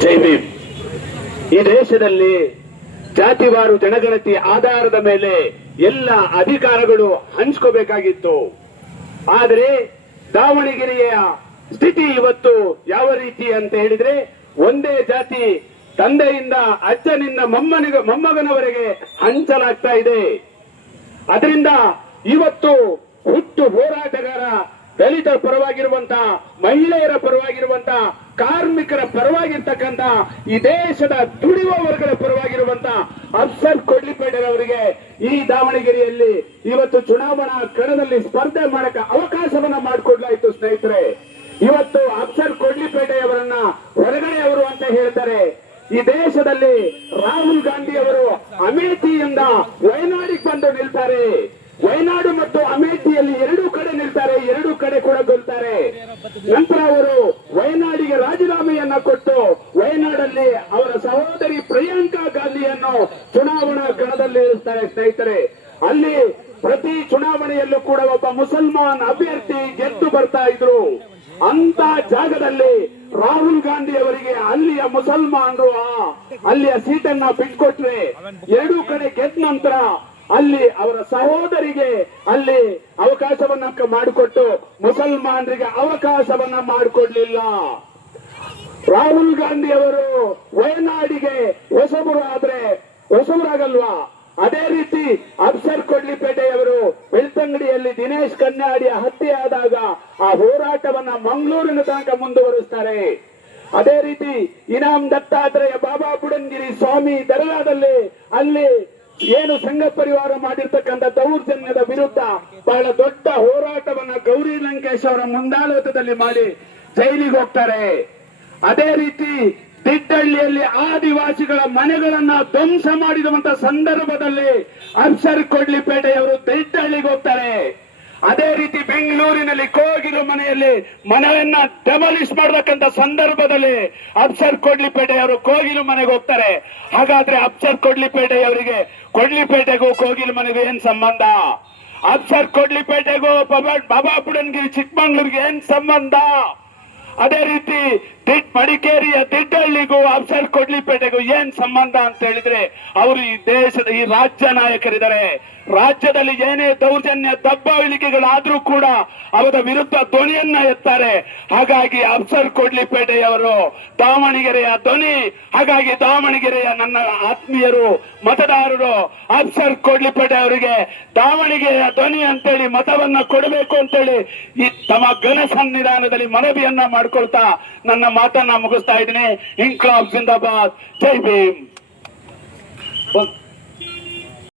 ಜೈ ಭೀಮ್. ಈ ದೇಶದಲ್ಲಿ ಜಾತಿವಾರು ಜನಗಣತಿ ಆಧಾರದ ಮೇಲೆ ಎಲ್ಲ ಅಧಿಕಾರಗಳು ಹಂಚ್ಕೋಬೇಕಾಗಿತ್ತು. ಆದರೆ ದಾವಣಗೆರೆಯ ಸ್ಥಿತಿ ಇವತ್ತು ಯಾವ ರೀತಿ ಅಂತ ಹೇಳಿದ್ರೆ, ಒಂದೇ ಜಾತಿ ತಂದೆಯಿಂದ ಅಜ್ಜನಿಂದ ಮೊಮ್ಮಗನವರೆಗೆ ಹಂಚಲಾಗ್ತಾ ಇದೆ. ಅದರಿಂದ ಇವತ್ತು ಹುಟ್ಟು ಹೋರಾಟಗಾರ, ದಲಿತ ಪರವಾಗಿರುವಂತ, ಮಹಿಳೆಯರ ಪರವಾಗಿರುವಂತ, ಕಾರ್ಮಿಕರ ಪರವಾಗಿರ್ತಕ್ಕಂಥ, ಈ ದೇಶದ ದುಡಿಯುವ ವರ್ಗದ ಪರವಾಗಿರುವಂತ ಅಫ್ಸರ್ ಕೊಡ್ಲಿಪೇಟೆಯವರಿಗೆ ಈ ದಾವಣಗೆರೆಯಲ್ಲಿ ಇವತ್ತು ಚುನಾವಣಾ ಕಣದಲ್ಲಿ ಸ್ಪರ್ಧೆ ಮಾಡಕ್ಕೆ ಅವಕಾಶವನ್ನ ಮಾಡಿಕೊಡ್ಲಾಯಿತು. ಸ್ನೇಹಿತರೆ, ಇವತ್ತು ಅಫ್ಸರ್ ಕೊಡ್ಲಿಪೇಟೆಯವರನ್ನ ಹೊರಗಡೆಯವರು ಅಂತ ಹೇಳ್ತಾರೆ. ಈ ದೇಶದಲ್ಲಿ ರಾಹುಲ್ ಗಾಂಧಿ ಅವರು ಅಮೇಠಿಯಿಂದ ವಯನಾಡಿಗೆ ಬಂದು ನಿಲ್ತಾರೆ. ವಯನಾಡು ಮತ್ತು ಅಮೇಠಿಯಲ್ಲಿ ಎರಡೂ ಕಡೆ ನಿಲ್ತಾರೆ, ಎರಡೂ ಕಡೆ ಕೂಡ ಗೆಲ್ತಾರೆ. ನಂತರ ಅವರು ವಯನಾಡಿಗೆ ರಾಜೀನಾಮೆಯನ್ನ ಕೊಟ್ಟು ವಯನಾಡಲ್ಲಿ ಅವರ ಸಹೋದರಿ ಪ್ರಿಯಾಂಕಾ ಗಾಂಧಿಯನ್ನು ಚುನಾವಣಾ ಕಣದಲ್ಲಿ ಇಳಿಸ್ತಾರೆ. ಸ್ನೇಹಿತರೆ, ಅಲ್ಲಿ ಪ್ರತಿ ಚುನಾವಣೆಯಲ್ಲೂ ಕೂಡ ಒಬ್ಬ ಮುಸಲ್ಮಾನ್ ಅಭ್ಯರ್ಥಿ ಗೆದ್ದು ಬರ್ತಾ ಇದ್ರು. ಅಂತ ಜಾಗದಲ್ಲಿ ರಾಹುಲ್ ಗಾಂಧಿ ಅವರಿಗೆ ಅಲ್ಲಿಯ ಮುಸಲ್ಮಾನರು ಅಲ್ಲಿಯ ಸೀಟನ್ನ ಬಿಟ್ಕೊಟ್ರೆ, ಎರಡೂ ಕಡೆ ಗೆದ್ದ ನಂತರ ಅಲ್ಲಿ ಅವರ ಸಹೋದರಿಗೆ ಅಲ್ಲಿ ಅವಕಾಶವನ್ನ ಮಾಡಿಕೊಟ್ಟು ಮುಸಲ್ಮಾನರಿಗೆ ಅವಕಾಶವನ್ನ ಮಾಡಿಕೊಡ್ಲಿಲ್ಲ. ರಾಹುಲ್ ಗಾಂಧಿ ಅವರು ವಯನಾಡಿಗೆ ಹೊಸಬರಾಗಲ್ವಾ? ಅದೇ ರೀತಿ ಅಫ್ಸರ್ ಕೊಡ್ಲಿಪೇಟೆಯವರು ಬೆಳ್ತಂಗಡಿಯಲ್ಲಿ ದಿನೇಶ್ ಕನ್ಯಾಡಿಯ ಹತ್ಯೆ ಆದಾಗ ಆ ಹೋರಾಟವನ್ನ ಮಂಗಳೂರಿನ ತನಕ ಮುಂದುವರಿಸ್ತಾರೆ. ಅದೇ ರೀತಿ ಇನಾಮ್ ದತ್ತಾತ್ರೇಯ ಬಾಬಾ ಬುಡನ್ಗಿರಿ ಸ್ವಾಮಿ ದರ್ಗಾದಲ್ಲಿ ಅಲ್ಲಿ ಏನು ಸಂಘ ಪರಿವಾರ ಮಾಡಿರ್ತಕ್ಕಂಥ ದೌರ್ಜನ್ಯದ ವಿರುದ್ಧ ಬಹಳ ದೊಡ್ಡ ಹೋರಾಟವನ್ನ ಗೌರಿ ಲಂಕೇಶ್ ಅವರ ಮುಂದಾಳತ್ವದಲ್ಲಿ ಮಾಡಿ ಜೈಲಿಗೆ ಹೋಗ್ತಾರೆ. ಅದೇ ರೀತಿ ದಿಟ್ಟಹಳ್ಳಿಯಲ್ಲಿ ಆದಿವಾಸಿಗಳ ಮನೆಗಳನ್ನ ಧ್ವಂಸ ಮಾಡಿರುವಂತ ಸಂದರ್ಭದಲ್ಲಿ ಅಫ್ಸರ್ ಕೊಡ್ಲಿಪೇಟೆಯವರು ದಿಟ್ಟಹಳ್ಳಿಗೆ ಹೋಗ್ತಾರೆ. ಅದೇ ರೀತಿ ಬೆಂಗಳೂರಿನಲ್ಲಿ ಕೋಗಿಲು ಮನೆಯಲ್ಲಿ ಮನೆಯನ್ನ ಡೆಮಾಲಿಷ್ ಮಾಡತಕ್ಕಂತ ಸಂದರ್ಭದಲ್ಲಿ ಅಫ್ಸರ್ ಕೊಡ್ಲಿಪೇಟೆಯವರು ಕೋಗಿಲು ಮನೆಗೆ ಹೋಗ್ತಾರೆ. ಹಾಗಾದ್ರೆ ಅಫ್ಸರ್ ಕೊಡ್ಲಿಪೇಟೆಯವರಿಗೆ ಕೊಡ್ಲಿಪೇಟೆಗೂ ಕೋಗಿಲು ಮನೆಗೂ ಏನ್ ಸಂಬಂಧ? ಅಫ್ಸರ್ ಕೊಡ್ಲಿಪೇಟೆಗೂ ಬಾಬಾ ಬುಡನ್ಗಿರಿ ಚಿಕ್ಕಮಂಗ್ಳೂರಿಗೆ ಏನ್ ಸಂಬಂಧ? ಅದೇ ರೀತಿ ಮಡಿಕೇರಿಯ ದಿಡ್ಡಹಳ್ಳಿಗೂ ಅಫ್ಸರ್ ಕೊಡ್ಲಿಪೇಟೆಗೂ ಏನ್ ಸಂಬಂಧ ಅಂತ ಹೇಳಿದ್ರೆ, ಅವರು ಈ ದೇಶದ ಈ ರಾಜ್ಯ ನಾಯಕರಿದ್ದಾರೆ. ರಾಜ್ಯದಲ್ಲಿ ಏನೇ ದೌರ್ಜನ್ಯ ದಬ್ಬಾಳಿಕೆಗಳಾದ್ರೂ ಕೂಡ ಅವರ ವಿರುದ್ಧ ಧ್ವನಿಯನ್ನ ಎತ್ತಾರೆ. ಹಾಗಾಗಿ ಅಫ್ಸರ್ ಕೊಡ್ಲಿಪೇಟೆಯವರು ದಾವಣಗೆರೆಯ ಧ್ವನಿ. ಹಾಗಾಗಿ ದಾವಣಗೆರೆಯ ನನ್ನ ಆತ್ಮೀಯರು, ಮತದಾರರು ಅಫ್ಸರ್ ಕೊಡ್ಲಿಪೇಟೆ ಅವರಿಗೆ ದಾವಣಗೆರೆಯ ಧ್ವನಿ ಅಂತೇಳಿ ಮತವನ್ನ ಕೊಡಬೇಕು ಅಂತೇಳಿ ಈ ತಮ್ಮ ಘನ ಸನ್ನಿಧಾನದಲ್ಲಿ ಮನವಿಯನ್ನ ಮಾಡ್ಕೊಳ್ತಾ ನನ್ನ ಮಾತನ್ನ ಮುಗಿಸ್ತಾ ಇದ್ದೀನಿ. ಇನ್ಕ್ಲಾಬ್ ಜಿಂದಾಬಾದ್. ಜೈ ಭೀಮ್.